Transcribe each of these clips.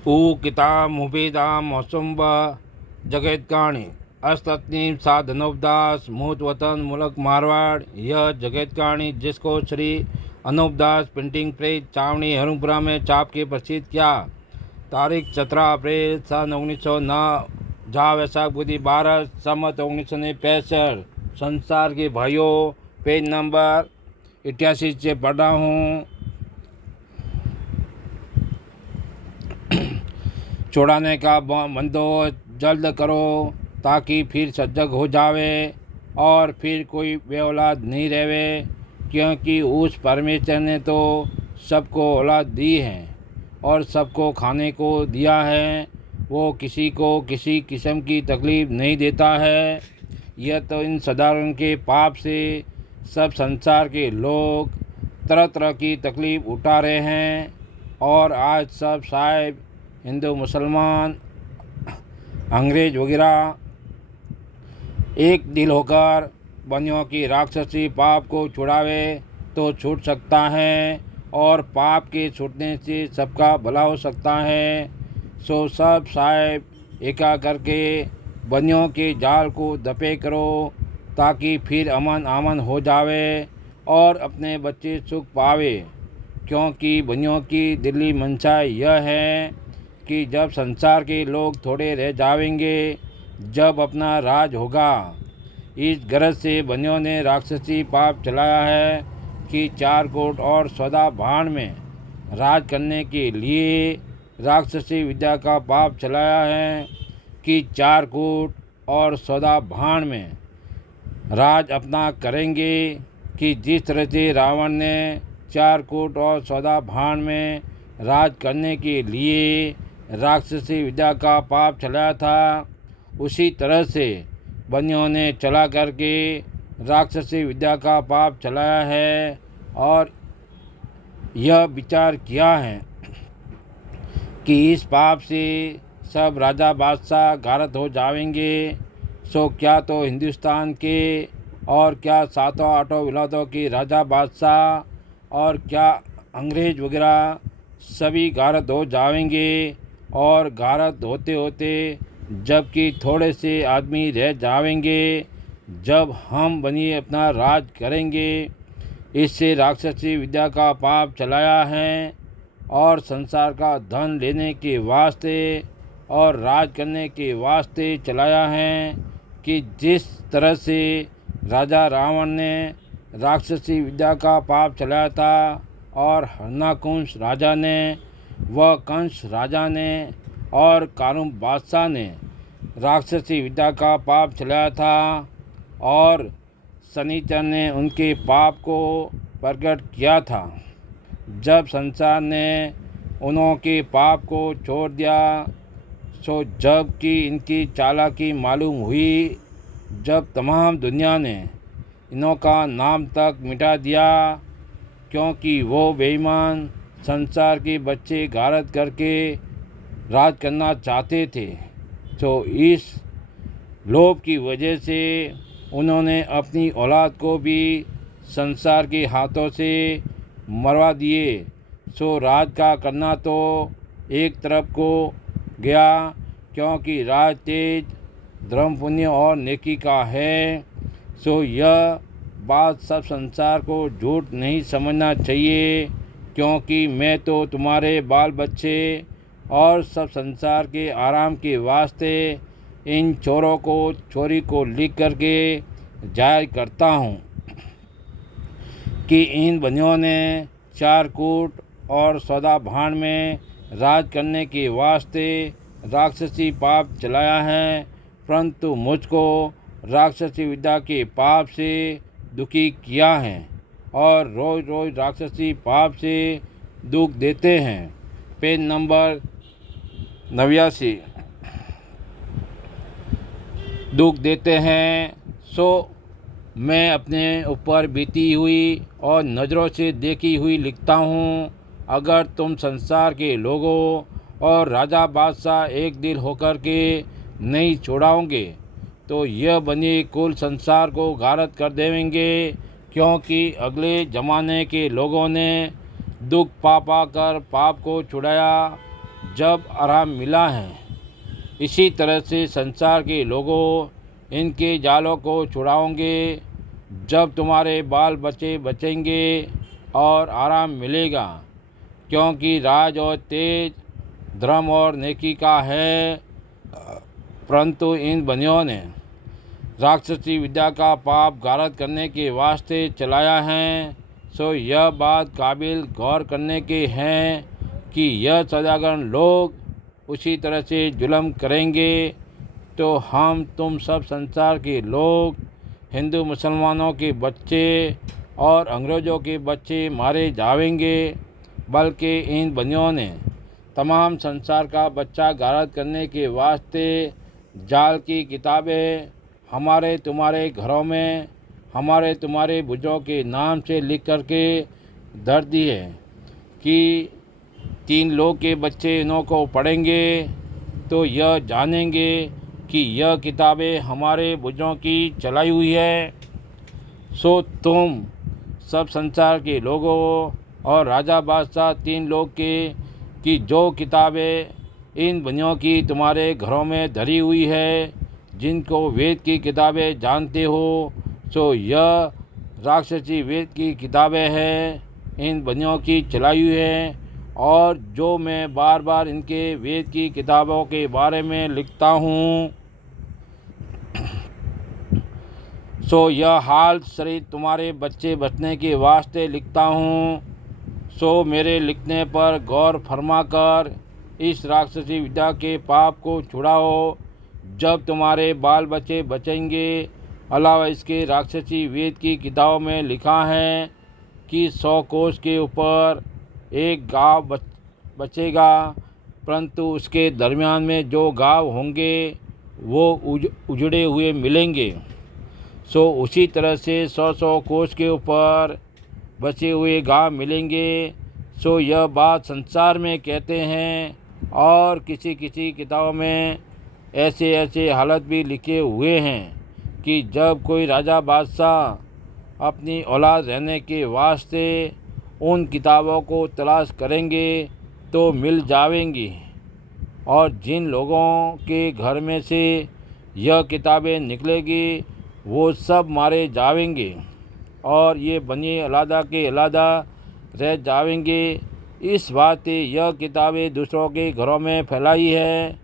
ऊ किताब मुबीदा मौसुम्ब जगतकाणी अस्तनीम सा अनूपदास मूत वतन मुल्क मारवाड़। यह जगतकाणी जिसको श्री अनूपदास प्रिंटिंग प्रेस चावनी हरुपुरा में छाप के प्रसिद्ध किया। तारीख 17 अप्रैल सन 1909 जा वैशाख बुधि 12 सम्मत 1965। संसार के भाइयों, पेज नंबर 88 से पढ़ रहा हूँ। छुड़ाने का बंदोबस्त जल्द करो ताकि फिर सजग हो जावे और फिर कोई बेऔलाद नहीं रहे, क्योंकि उस परमेश्वर ने तो सबको औलाद दी है और सबको खाने को दिया है। वो किसी को किसी किस्म की तकलीफ़ नहीं देता है। यह तो इन साधारण के पाप से सब संसार के लोग तरह तरह की तकलीफ़ उठा रहे हैं और आज सब साहिब हिंदू मुसलमान अंग्रेज वगैरह एक दिल होकर बनियों की राक्षसी पाप को छुड़ावे तो छूट सकता है और पाप के छूटने से सबका भला हो सकता है। सो सब साहिब एका करके बनियों के जाल को दफे करो ताकि फिर अमन आमन हो जावे और अपने बच्चे सुख पावे, क्योंकि बनियों की दिली मंशा यह है कि जब संसार के लोग थोड़े रह जाएंगे, जब अपना राज होगा। इस गरज से बनियों ने राक्षसी पाप चलाया है कि 4 कोट और 14 भाण में राज करने के लिए राक्षसी विद्या का पाप चलाया है कि 4 कोट और 14 भाण में राज अपना करेंगे, कि जिस तरह से रावण ने 4 कोट और 14 भाण में राज करने के लिए राक्षसी विद्या का पाप चलाया था, उसी तरह से बनियों ने चला करके राक्षसी विद्या का पाप चलाया है और यह विचार किया है कि इस पाप से सब राजा बादशाह गारत हो जाएंगे। सो क्या तो हिंदुस्तान के और क्या 7-8 विलायतों के राजा बादशाह और क्या अंग्रेज वगैरह सभी गारत हो जाएंगे और गारत होते होते जबकि थोड़े से आदमी रह जाएंगे, जब हम बनिए अपना राज करेंगे। इससे राक्षसी विद्या का पाप चलाया है और संसार का धन लेने के वास्ते और राज करने के वास्ते चलाया है, कि जिस तरह से राजा रावण ने राक्षसी विद्या का पाप चलाया था और हरणाकुंश राजा ने व कंस राजा ने और कारुम बादशाह ने राक्षसी विद्या का पाप चलाया था और शनिचर ने उनके पाप को प्रकट किया था। जब संसार ने उनके पाप को छोड़ दिया, सो जब कि इनकी चालाकी मालूम हुई, जब तमाम दुनिया ने इनों का नाम तक मिटा दिया, क्योंकि वो बेईमान संसार के बच्चे गारत करके राज करना चाहते थे। तो इस लोभ की वजह से उन्होंने अपनी औलाद को भी संसार के हाथों से मरवा दिए। सो राज का करना तो एक तरफ को गया, क्योंकि राज तेज धर्म पुण्य और नेकी का है। सो यह बात सब संसार को झूठ नहीं समझना चाहिए, क्योंकि मैं तो तुम्हारे बाल बच्चे और सब संसार के आराम के वास्ते इन चोरों को चोरी को लिख करके जाहिर करता हूँ कि इन बनियों ने 4 कोट और 14 भाण में राज करने के वास्ते राक्षसी पाप चलाया है, परंतु मुझको राक्षसी विद्या के पाप से दुखी किया है और रोज़ रोज़ राक्षसी पाप से दुख देते हैं। Page number 89। दुख देते हैं। सो मैं अपने ऊपर बीती हुई और नज़रों से देखी हुई लिखता हूँ। अगर तुम संसार के लोगों और राजा बादशाह एक दिल होकर के नहीं छोड़ाओगे तो यह बनी कुल संसार को गारत कर देंगे, क्योंकि अगले ज़माने के लोगों ने दुख पा कर पाप को छुड़ाया जब आराम मिला है। इसी तरह से संसार के लोगों इनके जालों को छुड़ाओगे जब तुम्हारे बाल बच्चे बचेंगे और आराम मिलेगा, क्योंकि राज और तेज धर्म और नेकी का है। परंतु इन बनियों ने राक्षसी विद्या का पाप गारद करने के वास्ते चलाया है। सो यह बात काबिल गौर करने के हैं कि यह सदागरण लोग उसी तरह से जुल्म करेंगे तो हम तुम सब संसार के लोग, हिंदू मुसलमानों के बच्चे और अंग्रेज़ों के बच्चे मारे जाएंगे। बल्कि इन बनियों ने तमाम संसार का बच्चा गारद करने के वास्ते जाल की किताबें हमारे तुम्हारे घरों में हमारे तुम्हारे बुजुर्गों के नाम से लिख करके धर दी है कि 3 लोग के बच्चे इन्हों को पढ़ेंगे तो यह जानेंगे कि यह किताबें हमारे बुजुर्गों की चलाई हुई है। सो तुम सब संसार के लोगों और राजा बादशाह 3 लोग के कि जो किताबें इन बनियों की तुम्हारे घरों में धरी हुई है, जिनको वेद की किताबें जानते हो, सो यह राक्षसी वेद की किताबें हैं, इन बनियों की चलाई हुई है। और जो मैं बार बार इनके वेद की किताबों के बारे में लिखता हूँ, सो यह हाल शरीर तुम्हारे बच्चे बचने के वास्ते लिखता हूँ। सो मेरे लिखने पर गौर फरमाकर इस राक्षसी विद्या के पाप को छुड़ाओ जब तुम्हारे बाल बच्चे बचेंगे। अलावा इसके राक्षसी वेद की किताबों में लिखा है कि 100 कोस के ऊपर एक गांव बचेगा, परंतु उसके दरमियान में जो गांव होंगे वो उजड़े हुए मिलेंगे। सो उसी तरह से 100 कोस के ऊपर बचे हुए गांव मिलेंगे। सो यह बात संसार में कहते हैं और किसी किसी किताबों में ऐसे ऐसे हालत भी लिखे हुए हैं कि जब कोई राजा बादशाह अपनी औलाद रहने के वास्ते उन किताबों को तलाश करेंगे तो मिल जाएंगी, और जिन लोगों के घर में से यह किताबें निकलेगी वो सब मारे जाएंगे और ये बनी अलादा के अलादा रह जाएंगे। इस वास्ते यह किताबें दूसरों के घरों में फैलाई है।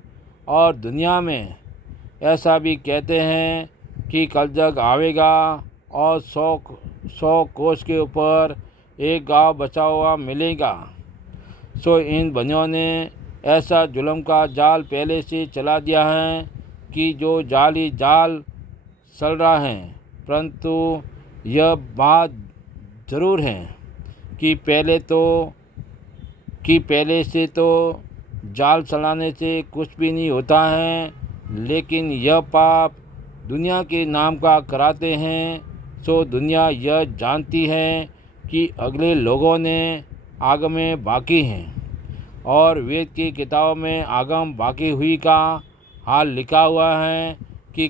और दुनिया में ऐसा भी कहते हैं कि कलयुग आवेगा और 100 कोस के ऊपर एक गांव बचा हुआ मिलेगा। सो इन बनियों ने ऐसा जुल्म का जाल पहले से चला दिया है कि जो जाली जाल चल रहा है। परंतु यह बात ज़रूर है कि पहले से तो जाल चलाने से कुछ भी नहीं होता है, लेकिन यह पाप दुनिया के नाम का कराते हैं। सो दुनिया यह जानती है कि अगले लोगों ने आगम बाकी हैं, और वेद की किताबों में आगम बाकी हुई का हाल लिखा हुआ है कि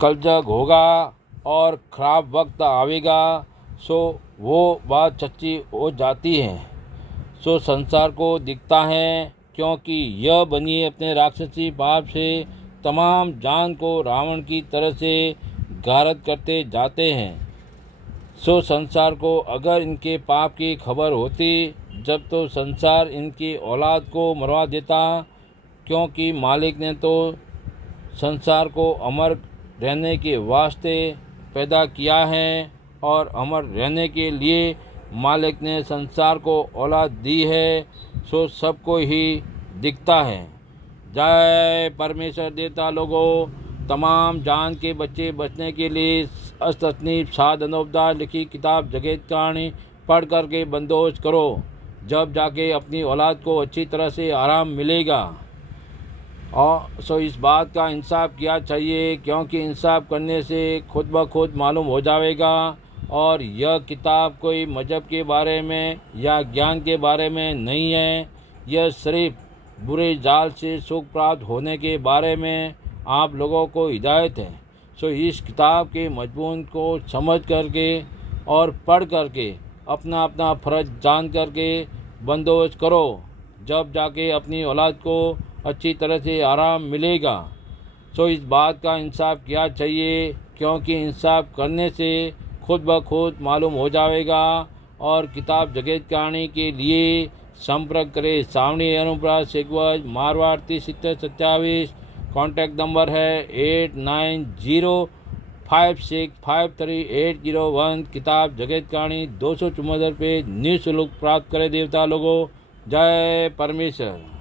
कलयुग होगा और ख़राब वक्त आवेगा। सो वो बात सच्ची हो जाती है। सो संसार को दिखता है, क्योंकि यह बनी अपने राक्षसी पाप से तमाम जान को रावण की तरह से गारद करते जाते हैं। सो संसार को अगर इनके पाप की खबर होती जब तो संसार इनकी औलाद को मरवा देता, क्योंकि मालिक ने तो संसार को अमर रहने के वास्ते पैदा किया है और अमर रहने के लिए मालिक ने संसार को औलाद दी है। सो सबको ही दिखता है। जय परमेश्वर देवता लोगों, तमाम जान के बच्चे बचने के लिए अस्तनीप साधनोपदार लिखी किताब जगत कहानी पढ़ करके बंदोबस्त करो, जब जाके अपनी औलाद को अच्छी तरह से आराम मिलेगा। और सो इस बात का इंसाफ किया चाहिए, क्योंकि इंसाफ करने से खुद ब खुद मालूम हो जाएगा। और यह किताब कोई मज़हब के बारे में या ज्ञान के बारे में नहीं है, यह सिर्फ बुरे जाल से सुख प्राप्त होने के बारे में आप लोगों को हिदायत है। सो इस किताब के मजमून को समझ करके और पढ़ करके अपना अपना फ़र्ज जान करके बंदोबस्त करो, जब जाके अपनी औलाद को अच्छी तरह से आराम मिलेगा। सो इस बात का इंसाफ किया चाहिए, क्योंकि इंसाफ करने से खुद ब खुद मालूम हो जाएगा। और किताब जगत कहानी के लिए संपर्क करें सावनी अनुप्रास सेगवज मारवाड़ 307027। कॉन्टैक्ट नंबर है 8905653801। किताब जगत कहानी 274 पे निःशुल्क प्राप्त करें। देवता लोगों, जय परमेश्वर।